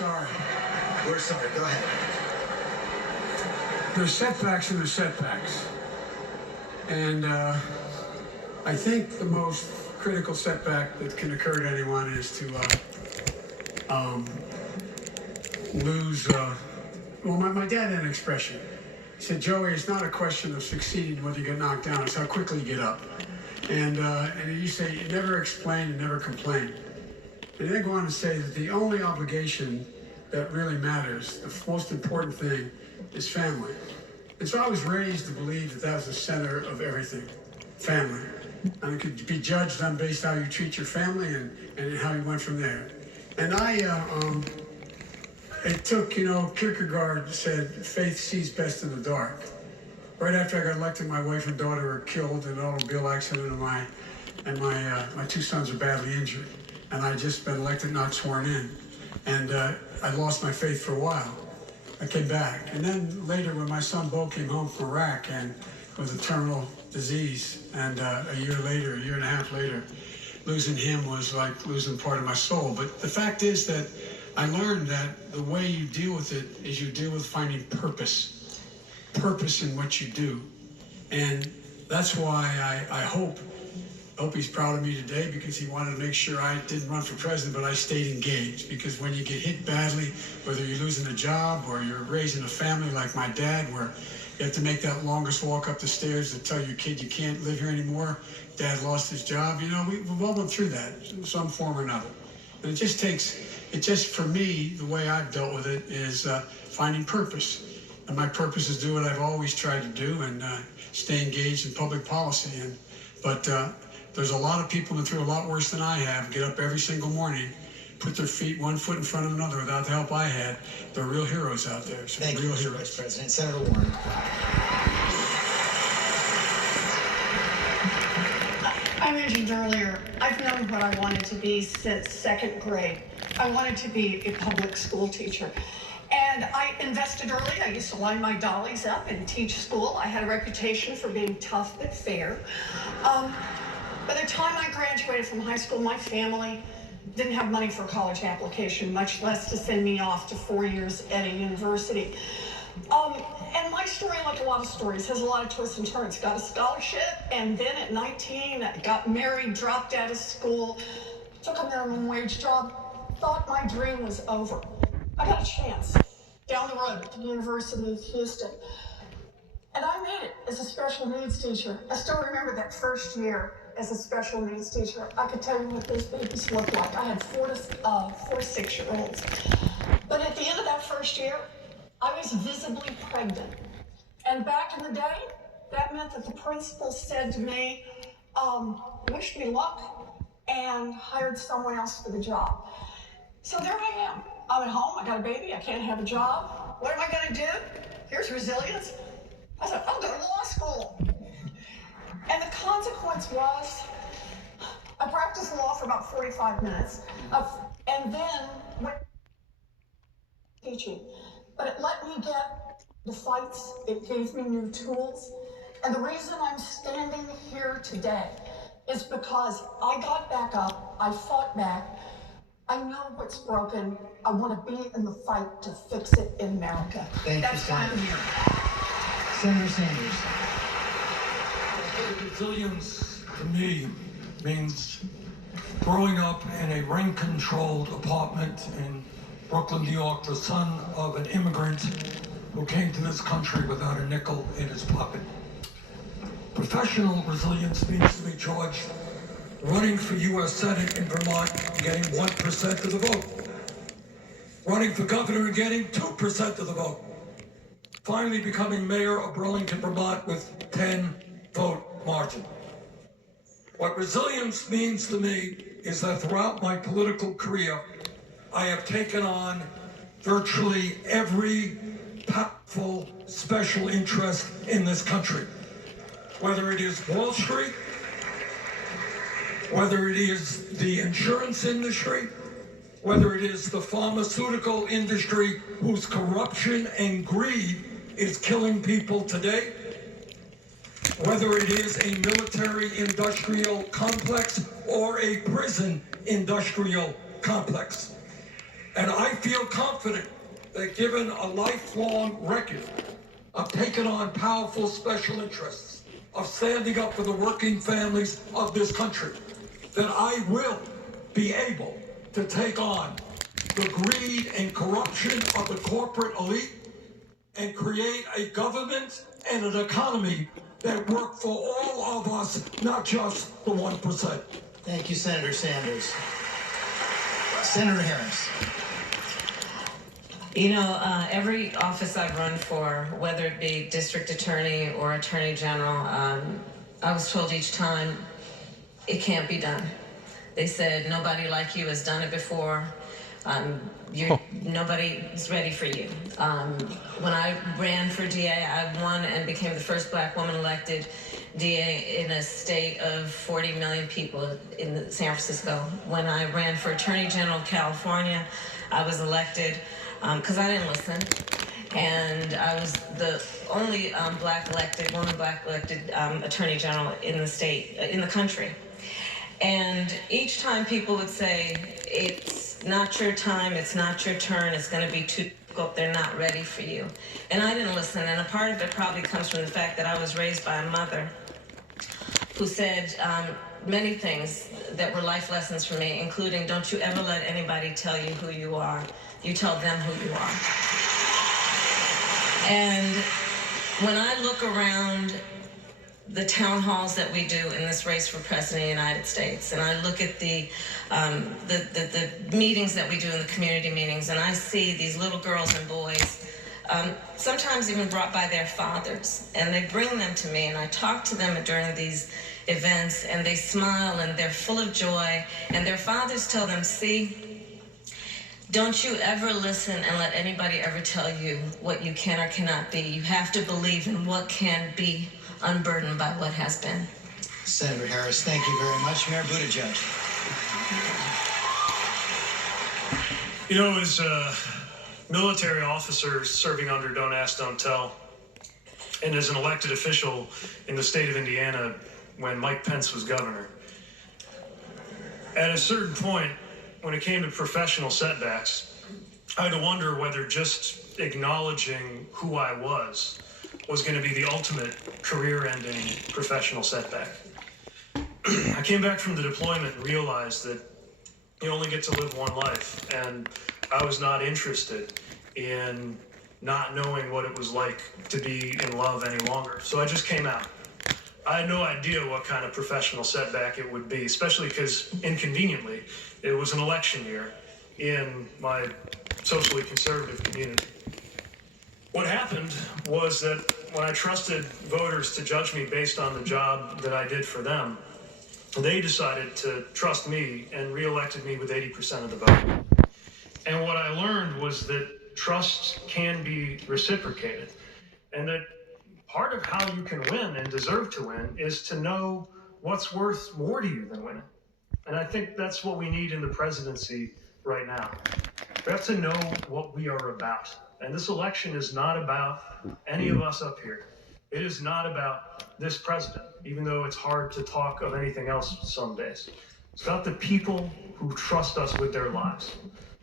sorry. We're sorry. Go ahead. There's setbacks and there's setbacks. And I think the most critical setback that can occur to anyone is to lose. Well, my dad had an expression. He said, Joey, it's not a question of succeeding whether you get knocked down, it's how quickly you get up. And you say, you never explain, you never complain. And then go on to say that the only obligation that really matters, the most important thing, is family. And so I was raised to believe that that was the center of everything, family. And it could be judged on based how you treat your family and how you went from there. And it took, Kierkegaard said, faith sees best in the dark. Right after I got elected, my wife and daughter were killed in an automobile accident, and my two sons are badly injured. And I just been elected, not sworn in. And I lost my faith for a while. I came back. And then later, when my son Bo came home from Iraq and with a terminal disease, and a year and a half later, losing him was like losing part of my soul. But the fact is that I learned that the way you deal with it is you deal with finding purpose in what you do. And that's why I hope he's proud of me today, because he wanted to make sure I didn't run for president, but I stayed engaged. Because when you get hit badly, whether you're losing a job or you're raising a family like my dad, where you have to make that longest walk up the stairs to tell your kid you can't live here anymore, dad lost his job, we've all went through that in some form or another. And it just for me, the way I've dealt with it is finding purpose. And my purpose is do what I've always tried to do and stay engaged in public policy. But there's a lot of people that through a lot worse than I have, get up every single morning, put their feet one foot in front of another without the help I had. They're real heroes out there. So Thank real you, Mr. heroes. Vice President. Senator Warren. I mentioned earlier, I've known what I wanted to be since second grade. I wanted to be a public school teacher. And I invested early. I used to line my dollies up and teach school. I had a reputation for being tough but fair. By the time I graduated from high school, my family didn't have money for a college application, much less to send me off to 4 years at a university. And my story, like a lot of stories, has a lot of twists and turns. Got a scholarship, and then at 19, got married, dropped out of school, took a minimum wage job, thought my dream was over. I got a chance down the road at the University of Houston. And I made it as a special needs teacher. I still remember that first year as a special needs teacher. I could tell you what those babies looked like. I had 4 to 6-year-olds. But at the end of that first year, I was visibly pregnant. And back in the day, that meant that the principal said to me, wish me luck, and hired someone else for the job. So there I am. I'm at home, I got a baby, I can't have a job. What am I gonna do? Here's resilience. I said, I'll go to law school. And the consequence was, I practiced law for about 45 minutes. And then went teaching. But it let me get the fights, it gave me new tools. And the reason I'm standing here today is because I got back up, I fought back, I know what's broken. I want to be in the fight to fix it in America. That's why I'm here. Senator Sanders. Resilience to me means growing up in a rent-controlled apartment in Brooklyn, New York, the son of an immigrant who came to this country without a nickel in his pocket. Professional resilience means to me, George, running for U.S. Senate in Vermont, getting 1% of the vote. Running for governor and getting 2% of the vote. Finally becoming mayor of Burlington, Vermont with 10-vote margin. What resilience means to me is that throughout my political career, I have taken on virtually every powerful special interest in this country. Whether it is Wall Street, whether it is the insurance industry, whether it is the pharmaceutical industry whose corruption and greed is killing people today, whether it is a military-industrial complex or a prison-industrial complex. And I feel confident that given a lifelong record of taking on powerful special interests, of standing up for the working families of this country, that I will be able to take on the greed and corruption of the corporate elite and create a government and an economy that work for all of us, not just the 1%. Thank you, Senator Sanders. Senator Harris. You know, every office I've run for, whether it be district attorney or attorney general, I was told each time, it can't be done. They said, nobody like you has done it before. Nobody is ready for you. When I ran for DA, I won and became the first black woman elected DA in a state of 40 million people in San Francisco. When I ran for Attorney General of California, I was elected because I didn't listen. And I was the only woman black elected Attorney General in the state, in the country. And each time people would say, it's not your time, it's not your turn, it's going to be too difficult, they're not ready for you. And I didn't listen, and a part of it probably comes from the fact that I was raised by a mother who said many things that were life lessons for me, including don't you ever let anybody tell you who you are. You tell them who you are. And when I look around the town halls that we do in this race for president of the United States, and I look at the meetings that we do in the community meetings, and I see these little girls and boys, sometimes even brought by their fathers, and they bring them to me, and I talk to them during these events, and they smile, and they're full of joy, and their fathers tell them, see, don't you ever listen and let anybody ever tell you what you can or cannot be. You have to believe in what can be, unburdened by what has been. Senator Harris, thank you very much. Mayor Buttigieg. You know, as a military officer serving under Don't Ask, Don't Tell, and as an elected official in the state of Indiana when Mike Pence was governor, at a certain point, when it came to professional setbacks, I had to wonder whether just acknowledging who I was going to be the ultimate career-ending professional setback. I came back from the deployment and realized that you only get to live one life, and I was not interested in not knowing what it was like to be in love any longer. So I just came out. I had no idea what kind of professional setback it would be, especially because, inconveniently, it was an election year in my socially conservative community. What happened was that when I trusted voters to judge me based on the job that I did for them, they decided to trust me and reelected me with 80% of the vote. And what I learned was that trust can be reciprocated, and that part of how you can win and deserve to win is to know what's worth more to you than winning. And I think that's what we need in the presidency right now. We have to know what we are about. And this election is not about any of us up here. It is not about this president, even though it's hard to talk of anything else some days. It's about the people who trust us with their lives.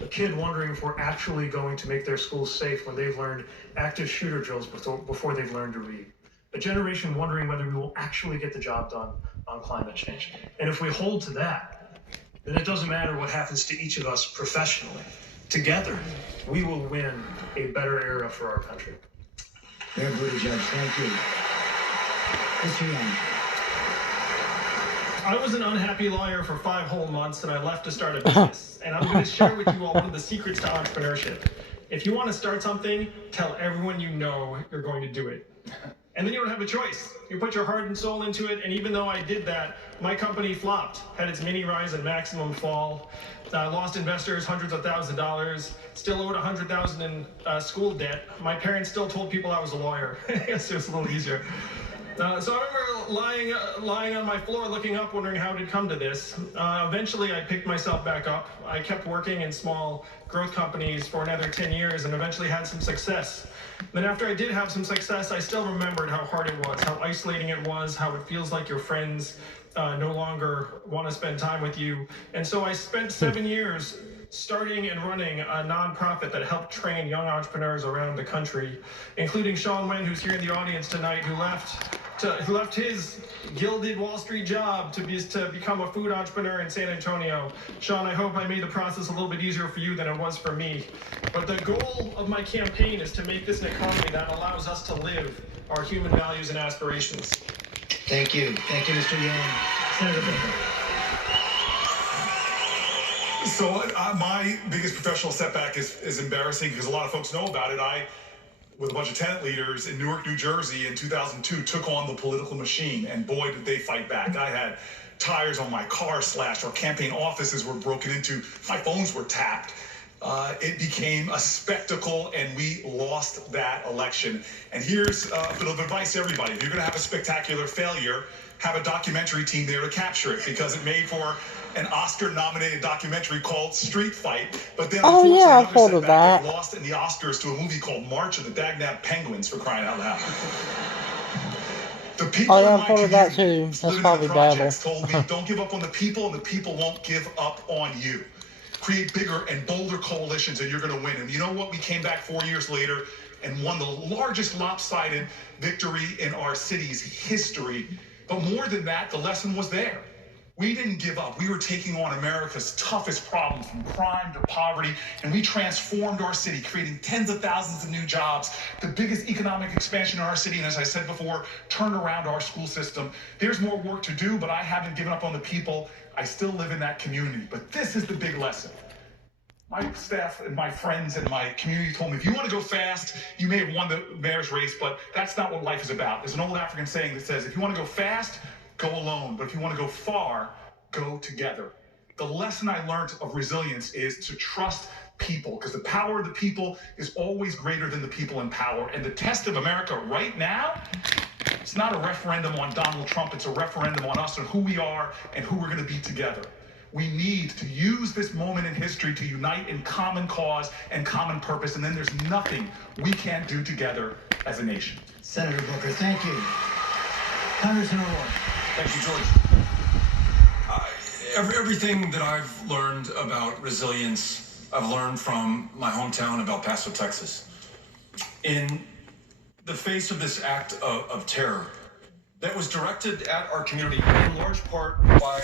A kid wondering if we're actually going to make their schools safe when they've learned active shooter drills before they've learned to read. A generation wondering whether we will actually get the job done on climate change. And if we hold to that, then it doesn't matter what happens to each of us professionally. Together, we will win a better era for our country. Mayor Buttigieg, thank you. Mr. Young. I was an unhappy lawyer for 5 whole months, and I left to start a business. And I'm going to share with you all one of the secrets to entrepreneurship. If you want to start something, tell everyone you know you're going to do it. And then you don't have a choice. You put your heart and soul into it, and even though I did that, my company flopped, had its mini rise and maximum fall, lost investors hundreds of thousands of dollars, still owed $100,000 in school debt. My parents still told people I was a lawyer. I guess it was a little easier. So I remember lying on my floor looking up, wondering how it had come to this. Eventually, I picked myself back up. I kept working in small growth companies for another 10 years and eventually had some success. Then after I did have some success, I still remembered how hard it was, how isolating it was, how it feels like your friends no longer want to spend time with you. And so I spent 7 years starting and running a nonprofit that helped train young entrepreneurs around the country, including Sean Wen, who's here in the audience tonight, who left his gilded Wall Street job to become a food entrepreneur in San Antonio. Sean, I hope I made the process a little bit easier for you than it was for me. But the goal of my campaign is to make this an economy that allows us to live our human values and aspirations. Thank you, Mr. Yang. Senator Booker. So my biggest professional setback is embarrassing because a lot of folks know about it. I, with a bunch of tenant leaders in Newark, New Jersey in 2002, took on the political machine, and boy, did they fight back. I had tires on my car slashed, our campaign offices were broken into, my phones were tapped. It became a spectacle, and we lost that election. And here's a bit of advice to everybody. If you're going to have a spectacular failure, have a documentary team there to capture it, because it made for an Oscar-nominated documentary called Street Fight. But then, Oh, yeah, I've heard of they that. lost in the Oscars to a movie called March of the Dagnab Penguins, for crying out loud. The people Oh, yeah, in I've my heard of that community too. That's living in probably the Babel. projects told me, don't give up on the people, and the people won't give up on you. Create bigger and bolder coalitions, and you're going to win. And you know what? We came back 4 years later and won the largest lopsided victory in our city's history. But more than that, the lesson was there. We didn't give up. We were taking on America's toughest problems, from crime to poverty, and we transformed our city, creating tens of thousands of new jobs, the biggest economic expansion in our city, and as I said before, turned around our school system. There's more work to do, but I haven't given up on the people. I still live in that community. But this is the big lesson. My staff and my friends and my community told me, if you want to go fast, you may have won the mayor's race, but that's not what life is about. There's an old African saying that says, if you want to go fast, go alone. But if you want to go far, go together. The lesson I learned of resilience is to trust people, because the power of the people is always greater than the people in power. And the test of America right now, it's not a referendum on Donald Trump. It's a referendum on us and who we are and who we're going to be together. We need to use this moment in history to unite in common cause and common purpose, and then there's nothing we can't do together as a nation. Senator Booker, thank you. Congressman O'Rourke. Thank you, George. Everything that I've learned about resilience, I've learned from my hometown of El Paso, Texas. In the face of this act of terror that was directed at our community in large part by